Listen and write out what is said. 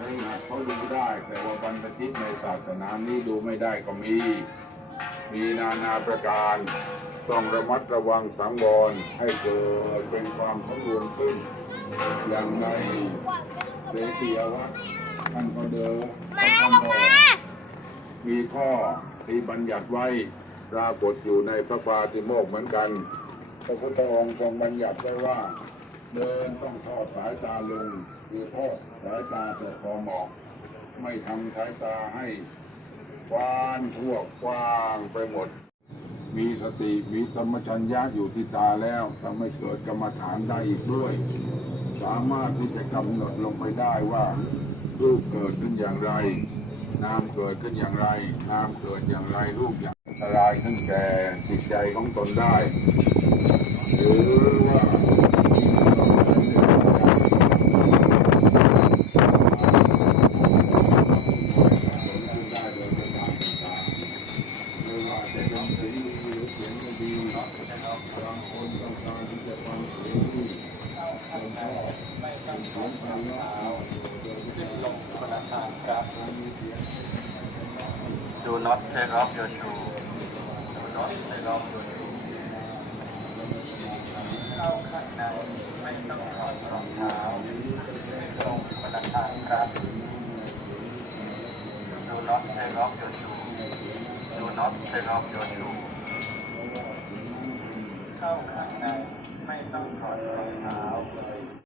ครหัสเขาดูได้ แต่ว่าบรรพชิตในศาสนานี้ดูไม่ได้ก็มี มีนานาประการ ต้องระมัดระวังสังวรให้เกิดเป็นความสมบูรณ์ขึ้น อย่างในเรตียวัตท่านก็เดินท่านก็มีข้อที่บัญญัติไว้ปรากฏอยู่ในพระปาติโมกเหมือนกัน พระพุทธองค์ทรงบัญญัติไว้ว่า เดินต้องทอดสายตาลงคือทอดสายตาแต่พอเหมาะไม่ทำสายตาให้กว้านทั่วกว้างไปหมด มีสติมีสมชัญญะอยู่ที่ตาแล้วทำให้เกิดกรรมฐานได้อีกด้วย สามารถที่จะกำหนดลงไปได้ว่ารูปเกิดขึ้นอย่างไร นามเกิดขึ้นอย่างไร นามเกิดอย่างไรรูปอย่างอันตรายขึ้นแก่จิตใจของตนได้ หรือว่าไม่ว่าจะยังเสียงดีหรือเสียงไม่ดีบาง บางคนต้องการที่จะฟังเสียงที่เป็นไม่ต้องเสียงฟังแล้วขึ้นลงธนาคารครับ Do not take off your shoe Do not take off your shoe เข้าข้างในไม่ต้องถอดรองเท้าขึ้นลงธนาคารครับ Do not take off your shoe Do not take off your shoe ข้าข้างในไม่ต้องถอดรองเท้าเลย